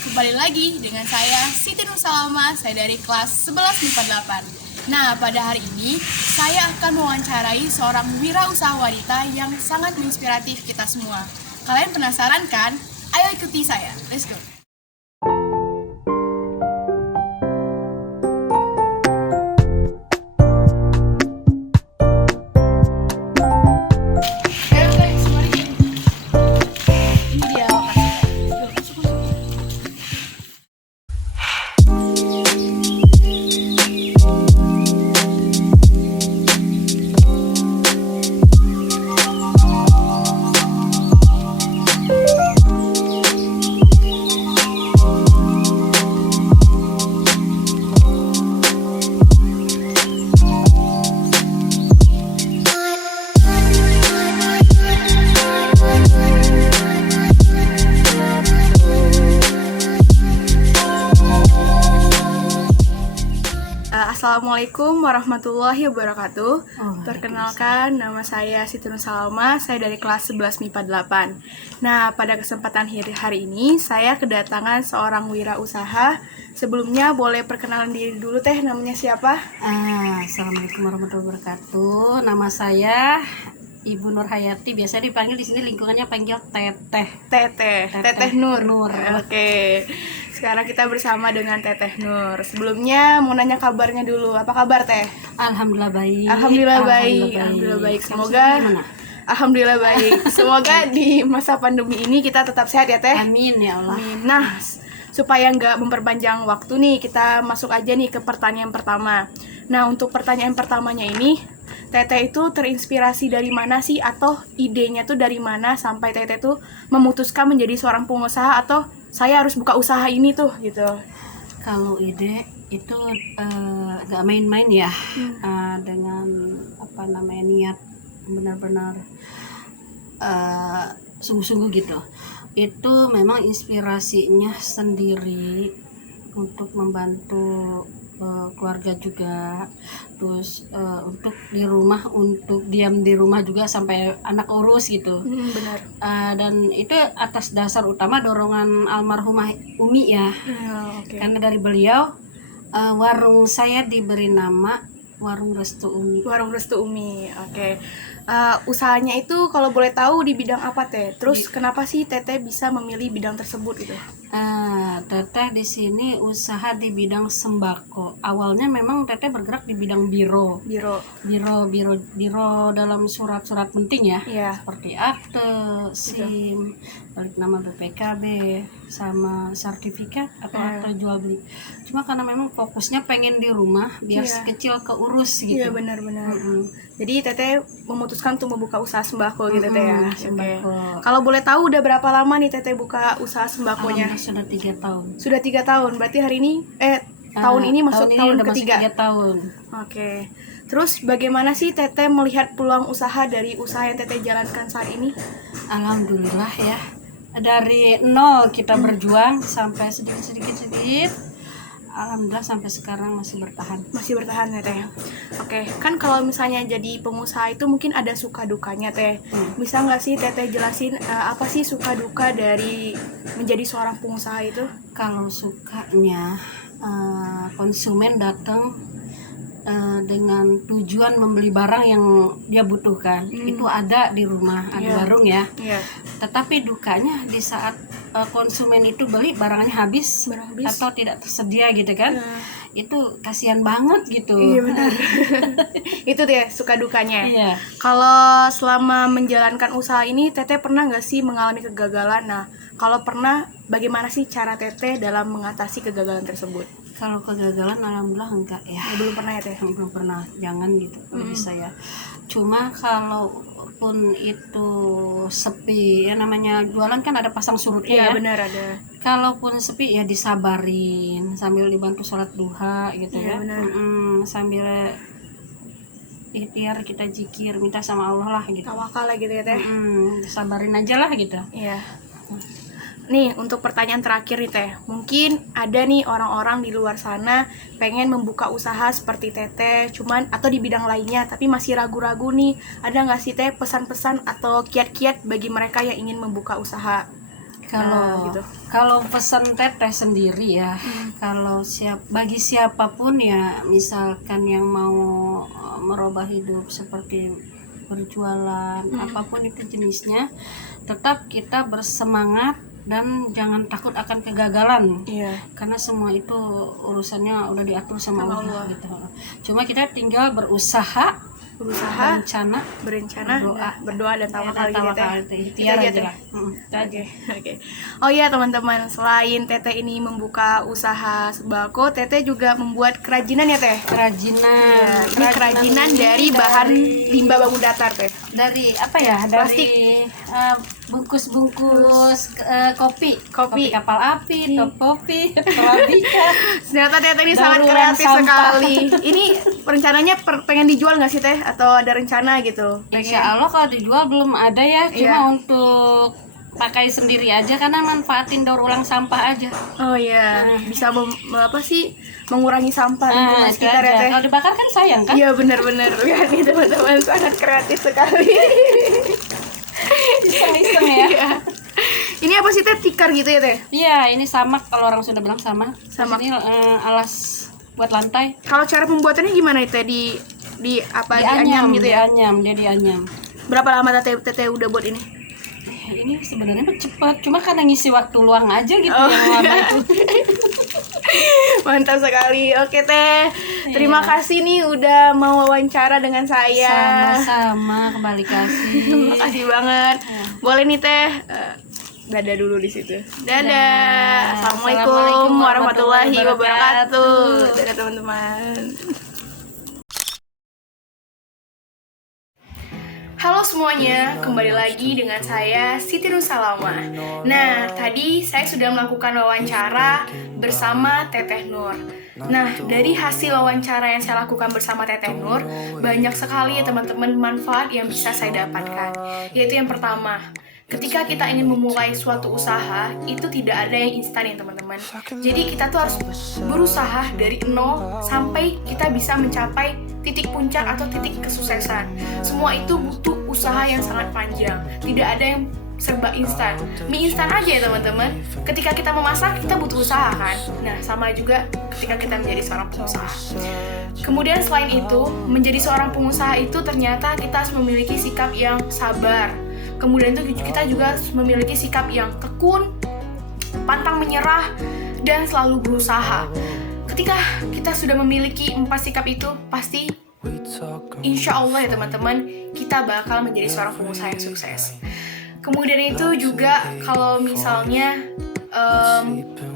Kembali lagi dengan saya Siti Nur Salama, saya dari kelas 11 MIPA 8. Nah, pada hari ini saya akan mewawancarai seorang wirausaha wanita yang sangat menginspiratif kita semua. Kalian penasaran kan? Ayo ikuti saya, let's go! Ayo guys, mari. Ini dia lokasinya. Yuk, masuk. Assalamualaikum warahmatullahi wabarakatuh. Perkenalkan, nama saya Siti Nur Salama, saya dari kelas 11 MIPA 8. Nah, pada kesempatan hari ini saya kedatangan seorang wirausaha. Sebelumnya boleh perkenalan diri dulu teh, namanya siapa? Assalamualaikum warahmatullahi wabarakatuh. Nama saya Ibu Nur Hayati. Biasa dipanggil di sini lingkungannya panggil Teteh. Teteh Nur. Oke. Sekarang kita bersama dengan Teteh Nur. Sebelumnya mau nanya kabarnya dulu. Apa kabar Teh? Alhamdulillah baik. Alhamdulillah baik. Semoga Alhamdulillah baik. Semoga di masa pandemi ini kita tetap sehat ya Teh. Amin ya Allah. Amin. Nah, supaya nggak memperpanjang waktu nih, kita masuk aja nih ke pertanyaan pertama. Nah, untuk pertanyaan pertamanya ini, Teteh itu terinspirasi dari mana sih, atau idenya tuh dari mana sampai Teteh tuh memutuskan menjadi seorang pengusaha, atau saya harus buka usaha ini tuh gitu. Kalau ide itu gak main-main ya. Dengan niat benar-benar sungguh-sungguh gitu. Itu memang inspirasinya sendiri untuk membantu keluarga juga, terus untuk di rumah, untuk diam di rumah juga sampai anak urus gitu. Benar. Dan itu atas dasar utama dorongan almarhumah Umi ya. Okay. Karena dari beliau warung saya diberi nama Warung Restu Umi. Warung Restu Umi. Oke. Usahanya itu kalau boleh tahu di bidang apa Teh? Terus kenapa sih Teteh bisa memilih bidang tersebut gitu? Teteh di sini usaha di bidang sembako. Awalnya memang Teteh bergerak di bidang biro dalam surat-surat penting ya. Iya. Seperti akte, SIM, balik nama BPKB, sama sertifikat atau akte jual beli. Cuma karena memang fokusnya pengen di rumah biar kecil keurus gitu. Iya, benar-benar. Jadi Teteh memutuskan untuk membuka usaha sembako gitu Teh ya. Sembako. Kalau boleh tahu udah berapa lama nih Teteh buka usaha sembakonya? Sudah 3 tahun. Sudah 3 tahun. Berarti hari ini tahun ini masuk tahun ketiga. 3 tahun. Oke. Terus bagaimana sih Teteh melihat peluang usaha dari usaha yang Teteh jalankan saat ini? Alhamdulillah ya. Dari nol kita berjuang sampai sedikit. Alhamdulillah sampai sekarang masih bertahan. Masih bertahan ya Teh. Oke, kan kalau misalnya jadi pengusaha itu mungkin ada suka dukanya Teh. Bisa nggak sih Teteh jelasin apa sih suka duka dari menjadi seorang pengusaha itu? Kalau sukanya konsumen datang dengan tujuan membeli barang yang dia butuhkan. Itu ada di rumah, ada warung ya. Tetapi dukanya di saat konsumen itu beli barangnya habis atau tidak tersedia gitu kan. Itu kasihan banget gitu. Iya benar. Itu deh suka dukanya. Iya. Kalau selama menjalankan usaha ini Teteh pernah nggak sih mengalami kegagalan? Nah, kalau pernah, bagaimana sih cara Teteh dalam mengatasi kegagalan tersebut? Kalau kegagalan alhamdulillah enggak ya. Belum pernah ya Teh? Belum pernah, jangan gitu kalau bisa ya. Cuma kalaupun itu sepi, ya namanya jualan kan ada pasang surutnya ya. Iya benar ada. Kalaupun sepi ya disabarin sambil dibantu sholat duha gitu ya. Sambil ikhtiar kita zikir, minta sama Allah lah gitu. Tawakal lah gitu ya Teh. Sabarin aja lah gitu. Iya. Nih, untuk pertanyaan terakhir nih Teh. Mungkin ada nih orang-orang di luar sana pengen membuka usaha seperti Teteh, cuman atau di bidang lainnya, tapi masih ragu-ragu nih. Ada nggak sih Teh pesan-pesan atau kiat-kiat bagi mereka yang ingin membuka usaha? Kalau gitu. kalau pesan teteh sendiri ya, kalau bagi siapapun ya, misalkan yang mau merubah hidup seperti berjualan, apapun itu jenisnya, tetap kita bersemangat dan jangan takut akan kegagalan. Iya. Karena semua itu urusannya udah diatur sama Sama Allah Allah. gitu. Cuma kita tinggal berusaha, berencana, berencana, berdoa dan tawakal gitu ya, Teh. tawakal, Itu ikhtiar aja, aja Teh. lah. Itu aja. Oke. Oh iya teman-teman, selain Teteh ini membuka usaha sembako, Teteh juga membuat kerajinan ya, Teh. Kerajinan. Iya, ini kerajinan dari bahan limbah bangun datar, Teh. Dari apa ya? Plastik. Dari bungkus-bungkus kopi kapal api, top kopi, Arabica. Ternyata Teteh ini Daur sangat ulang kreatif sampah. sekali. Ini rencananya pengen dijual nggak sih, Teh? Atau ada rencana gitu? Insya Allah kalau dijual belum ada ya, cuma Iya. untuk pakai sendiri aja karena manfaatin daur ulang sampah aja. Oh iya, bisa mengurangi sampah lingkungan Itu sekitar ya, aja. Teh. Kalau dibakar kan sayang kan? Iya benar-benar kan nih teman-teman, sangat kreatif sekali. Iseng-iseng ya. Iya. Ini apa sih, Teh? Tikar gitu ya, Teh? Iya, ini samak, kalau orang sudah bilang samak. Samak. Ini alas buat lantai. Kalau cara pembuatannya gimana, Teh? Dianyam gitu ya? Dia dianyam. Berapa lama Teteh udah buat ini? Ini sebenarnya mah cepet, cuma karena ngisi waktu luang aja gitu Oh. yang lama itu. Mantap sekali. Oke, Teh. Terima kasih nih udah mau wawancara dengan saya. Sama-sama, kembali kasih. Makasih banget. Boleh nih, Teh. Dadah dulu di situ. Dadah. Assalamualaikum warahmatullahi wabarakatuh. Dadah teman-teman. Halo semuanya, kembali lagi dengan saya Siti Nusalama. Nah, tadi saya sudah melakukan wawancara bersama Teteh Nur. Nah, dari hasil wawancara yang saya lakukan bersama Teteh Nur, banyak sekali ya teman-teman manfaat yang bisa saya dapatkan. Yaitu yang pertama, ketika kita ingin memulai suatu usaha, itu tidak ada yang instan ya teman-teman. Jadi kita tuh harus berusaha dari nol sampai kita bisa mencapai titik puncak atau titik kesuksesan. Semua itu butuh usaha yang sangat panjang. Tidak ada yang serba instan. Mie instan aja ya teman-teman. Ketika kita memasak, kita butuh usaha kan. Nah, sama juga ketika kita menjadi seorang pengusaha. Kemudian selain itu, menjadi seorang pengusaha itu ternyata kita harus memiliki sikap yang sabar. Kemudian itu kita juga harus memiliki sikap yang tekun, pantang menyerah, dan selalu berusaha. Ketika kita sudah memiliki 4 sikap itu, pasti insya Allah ya teman-teman, kita bakal menjadi seorang pengusaha yang sukses. Kemudian itu juga kalau misalnya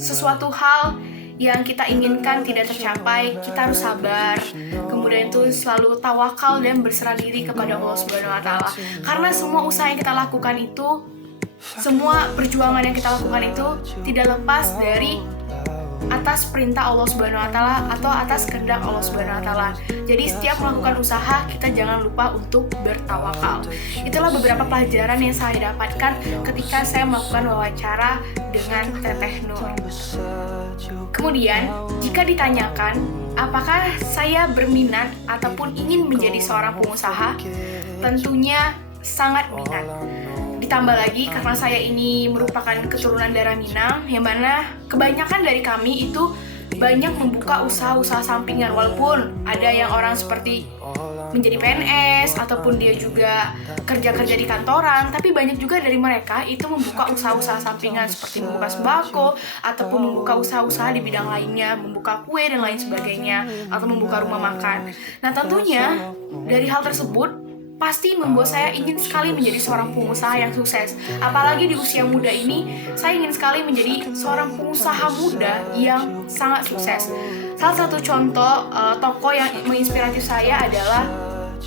sesuatu hal yang kita inginkan tidak tercapai, kita harus sabar. Kemudian itu selalu tawakal dan berserah diri kepada Allah Subhanahu wa taala. Karena semua usaha yang kita lakukan itu, semua perjuangan yang kita lakukan itu tidak lepas dari atas perintah Allah Subhanahu wa taala atau atas kehendak Allah Subhanahu wa taala. Jadi setiap melakukan usaha, kita jangan lupa untuk bertawakal. Itulah beberapa pelajaran yang saya dapatkan ketika saya melakukan wawancara dengan Teteh Nur. Kemudian, jika ditanyakan apakah saya berminat ataupun ingin menjadi seorang pengusaha, tentunya sangat minat. Ditambah lagi karena saya ini merupakan keturunan darah Minang, yang mana kebanyakan dari kami itu banyak membuka usaha-usaha sampingan, walaupun ada yang orang seperti menjadi PNS ataupun dia juga kerja-kerja di kantoran, tapi banyak juga dari mereka itu membuka usaha-usaha sampingan seperti membuka sembako ataupun membuka usaha-usaha di bidang lainnya, membuka kue dan lain sebagainya, atau membuka rumah makan. Nah, tentunya dari hal tersebut pasti membuat saya ingin sekali menjadi seorang pengusaha yang sukses. Apalagi di usia muda ini, saya ingin sekali menjadi seorang pengusaha muda yang sangat sukses. Salah satu contoh tokoh yang menginspirasi saya adalah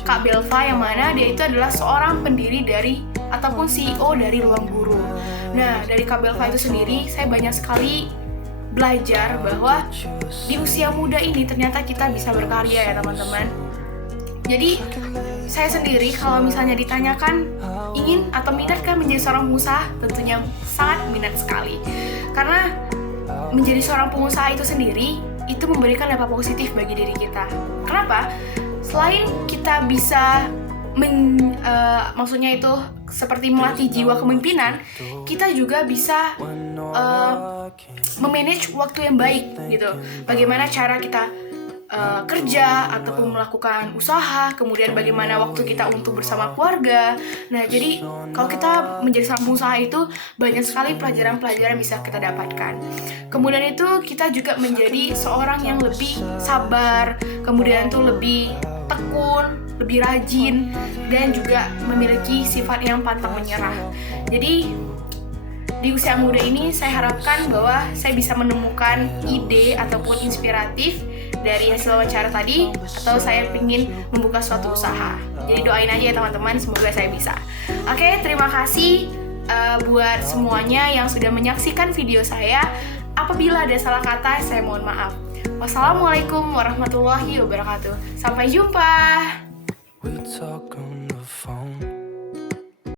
Kak Belva, yang mana dia itu adalah seorang pendiri dari ataupun CEO dari Ruang Guru. Nah, dari Kak Belva itu sendiri, saya banyak sekali belajar bahwa di usia muda ini ternyata kita bisa berkarya ya teman-teman. Jadi saya sendiri kalau misalnya ditanyakan ingin atau minat kan menjadi seorang pengusaha, tentunya sangat minat sekali. Karena menjadi seorang pengusaha itu sendiri itu memberikan dampak positif bagi diri kita. Kenapa? Selain kita bisa maksudnya itu seperti melatih jiwa kepemimpinan, kita juga bisa memanage waktu yang baik gitu. Bagaimana cara kita kerja ataupun melakukan usaha, kemudian bagaimana waktu kita untuk bersama keluarga. Nah, jadi kalau kita menjadi seorang pengusaha itu banyak sekali pelajaran-pelajaran bisa kita dapatkan. Kemudian itu kita juga menjadi seorang yang lebih sabar, kemudian tuh lebih tekun, lebih rajin, dan juga memiliki sifat yang pantang menyerah. Jadi di usia muda ini saya harapkan bahwa saya bisa menemukan ide ataupun inspiratif dari hasil wawancara tadi, atau saya ingin membuka suatu usaha. Jadi doain aja ya teman-teman, semoga saya bisa. Oke, terima kasih buat semuanya yang sudah menyaksikan video saya. Apabila ada salah kata, saya mohon maaf. Wassalamualaikum warahmatullahi wabarakatuh. Sampai jumpa. We talk on the phone.